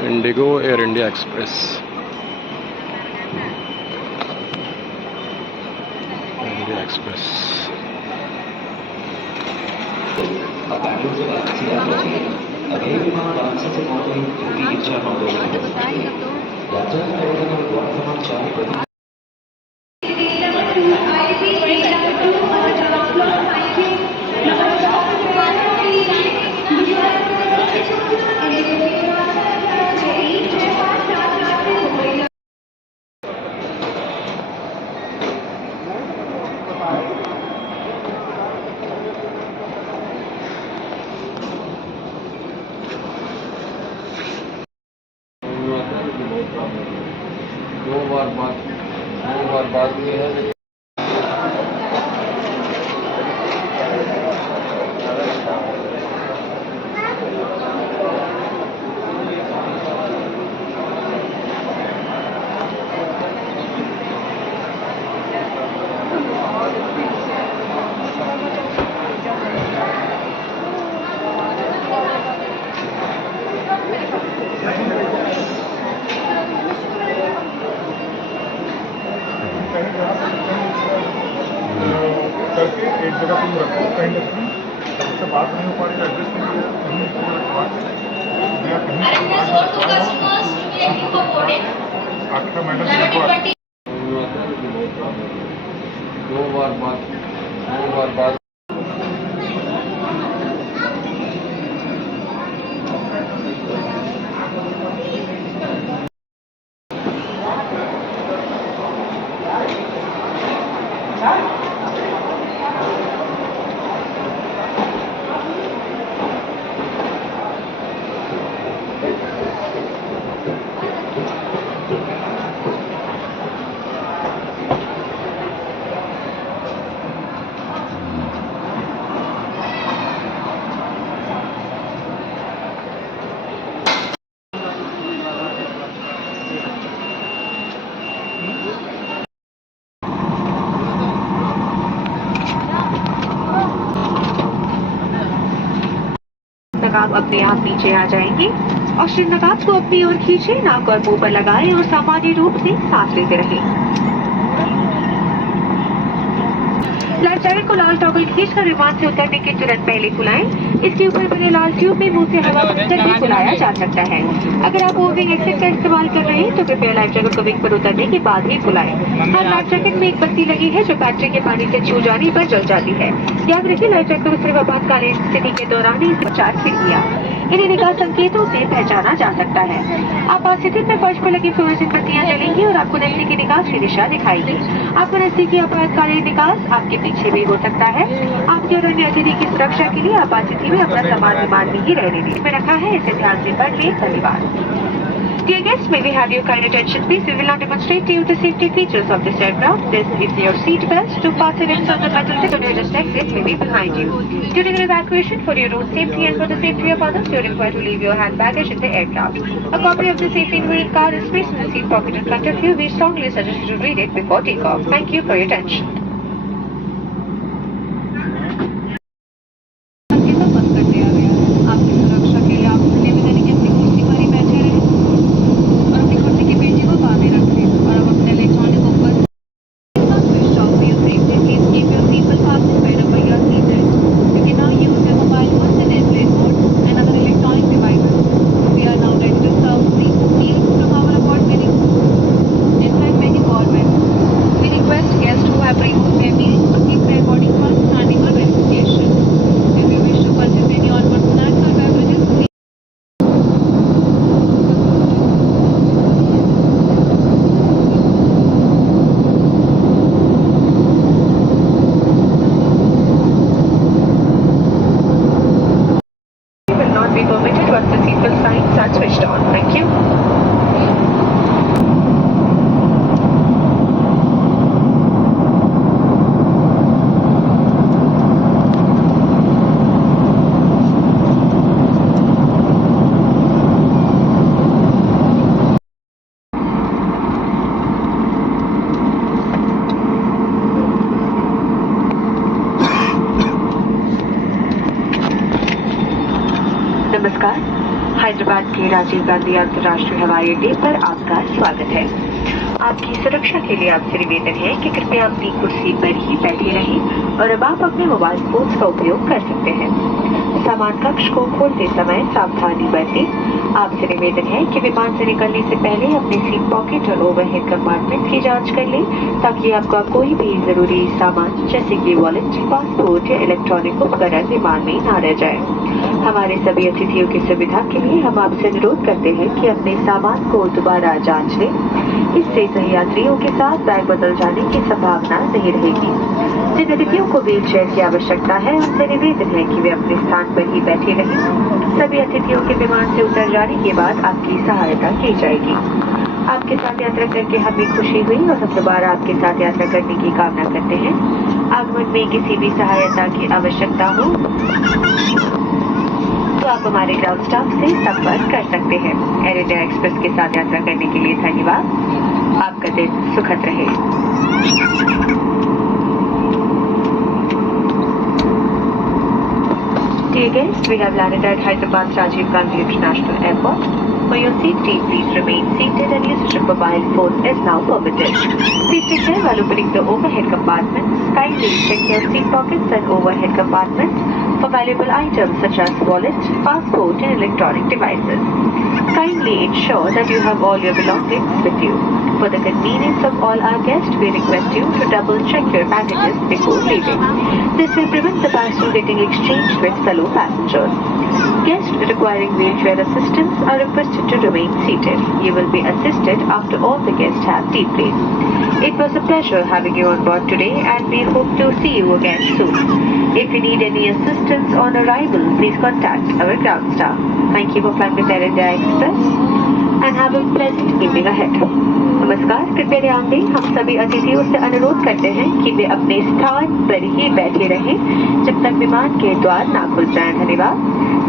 Indigo air India express. India express दो बार बात हुई है। करके एक जगह तुम रखो कहीं डस्टबिन, उससे बात नहीं हो पा रही, एडजस्ट नहीं किया कहीं रखवा आखिर मैडम दो बार बात नकाब अपने आप नीचे आ जाएंगे और सिर नकाब को अपनी ओर खींचे, नाक और मुंह पर लगाए और सामान्य रूप से सांस लेते रहें। लाइफ जैकेट को लाल टॉगल खींचकर विमान से उतरने के तुरंत पहले खुलाएं। इसके ऊपर बने लाल ट्यूब में मुंह से हवा भरकर भी खुलाया जा सकता है। अगर आप ओविंग एक्सिट का इस्तेमाल कर रहे हैं तो कृपया लाइफ जैकेट को विंग पर उतरने के बाद ही खुलाएं। हर लाइफ जैकेट में एक बत्ती लगी है जो बैटरी के पानी से छू जाने पर जल जाती है। याद रखिए, लाइफ जैकेट को सिर्फ आपातकालीन स्थिति के दौरान ही प्रचार से किया। इन्हें निकाल संकेतों से पहचाना जा सकता है। आपात स्थिति में फर्श पर लगी फ्लोरेसेंट बत्तियां जलेंगी और आपको नजदीकी निकास की दिशा दिखाएगी। आपका नजदीकी आपातकालीन निकास आपके पीछे भी हो सकता है। आपके और अन्य अतिथि की सुरक्षा के लिए आपात स्थिति में अपना सामान विमान में ही रहने देने में रखा है, इसे ध्यान से पढ़ लें। धन्यवाद। Dear guests, may we have your kind attention please? We will now demonstrate to you the safety features of this aircraft. This is your seat belt. To fasten it on the metal tip on your just exit may be behind you. During an evacuation, for your own safety and for the safety of others, you are required to leave your hand baggage in the aircraft. A copy of the safety information card is placed in the seat pocket in front of you. We strongly suggest you to read it before takeoff. Thank you for your attention. Be permitted once the seatbelt signs are switched on. Thank you. नमस्कार। हैदराबाद के राजीव गांधी अंतर्राष्ट्रीय हवाई अड्डे पर आपका स्वागत है। आपकी सुरक्षा के लिए आपसे निवेदन है कि कृपया अपनी कुर्सी पर ही बैठे रहें और अब आप अपने मोबाइल फोन का उपयोग कर सकते हैं। सामान कक्ष को खोलते समय सावधानी बरतें। आपसे निवेदन है कि विमान से निकलने से पहले अपने सीट पॉकेट और ओवरहेड कंपार्टमेंट की जांच कर लें ताकि आपका कोई भी जरूरी सामान जैसे कि वॉलेट, पासपोर्ट या इलेक्ट्रॉनिक उपकरण विमान में न रह जाए। हमारे सभी अतिथियों की सुविधा के लिए हम आपसे अनुरोध करते हैं कि अपने सामान को दोबारा जांच लें। इससे सही यात्रियों के साथ बैग बदल जाने की संभावना नहीं रहेगी। जिन अतिथियों को व्हील चेयर की आवश्यकता है उनसे निवेदन है कि वे अपने स्थान पर ही बैठे रहें। सभी अतिथियों के विमान से उतर जाने के बाद आपकी सहायता की जाएगी। आपके साथ यात्रा करके हमें खुशी हुई और हम दोबारा आपके साथ यात्रा करने की कामना करते हैं। आगमन में किसी भी सहायता की आवश्यकता हो तो आप हमारे ग्राउंड स्टाफ से संपर्क कर सकते हैं। एयर इंडिया एक्सप्रेस के साथ यात्रा करने के लिए धन्यवाद। आपका दिन सुखद रहे। Dear guests, we have landed at Hyderabad Rajiv Gandhi International Airport. For your safety, please remain seated and usage of mobile phone is now permitted. Please take care while opening the overhead compartments. Kindly check your seat pockets and overhead compartments for valuable items such as wallet, passport and electronic devices. Kindly ensure that you have all your belongings with you. For the convenience of all our guests, we request you to double check your baggages before leaving. This will prevent the parcel getting exchanged with fellow passengers. Guests requiring wheelchair assistance are requested to remain seated. You will be assisted after all the guests have debriefed. It was a pleasure having you on board today and we hope to see you again soon. If you need any assistance on arrival, please contact our ground staff. Thank you for flying with Air India Express and have a pleasant evening ahead. नमस्कार, कृपया ध्यान दें, हम सभी अतिथियों से अनुरोध करते हैं कि वे अपने स्थान पर ही बैठे रहें जब तक विमान के द्वार ना खुल जाएं। धन्यवाद।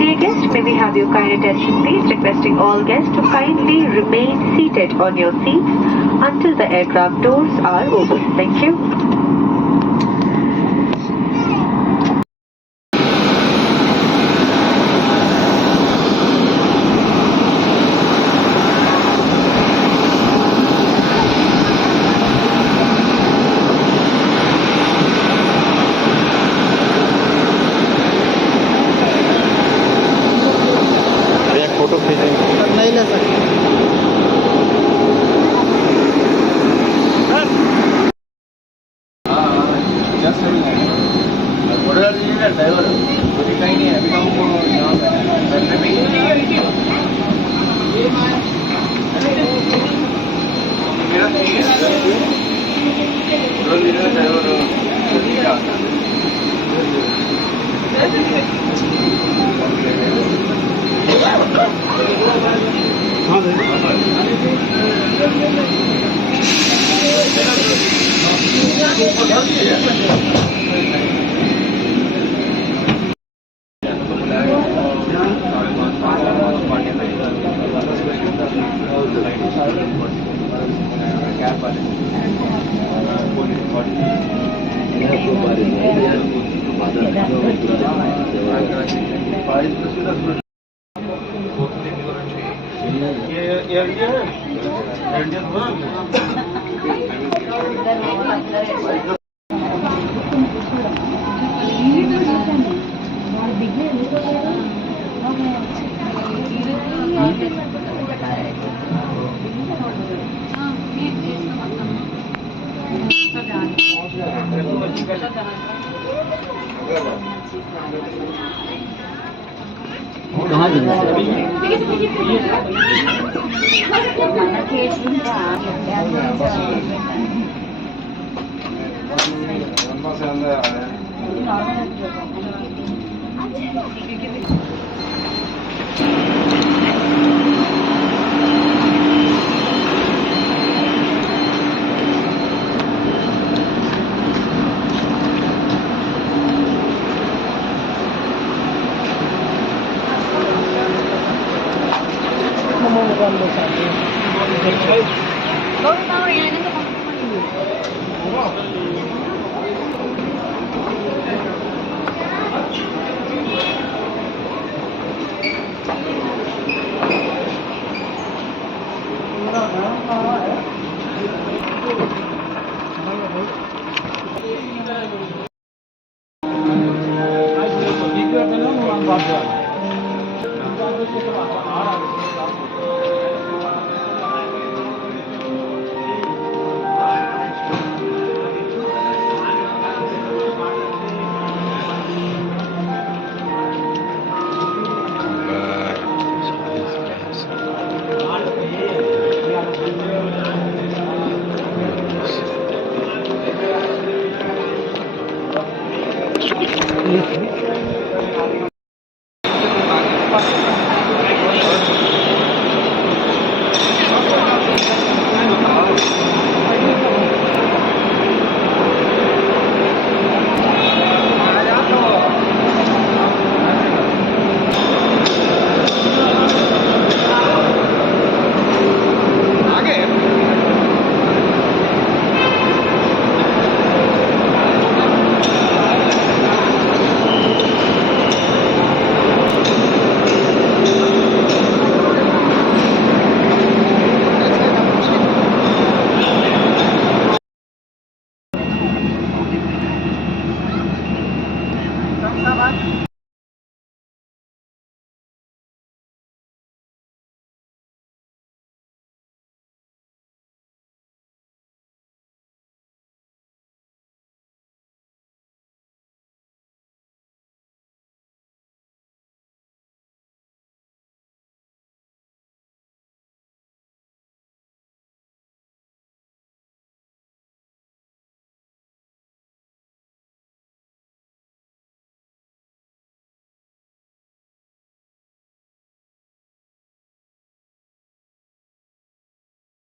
Dear guests, may we have your kind attention please, requesting all guests to kindly remain seated on your seats until the aircraft doors are open. Thank you. Photo खींचेंगे नहीं ले सकते। ड्राइवर कोई कहीं नहीं है अभी हमको यहाँ बैठने में से अंदर आ रहे हैं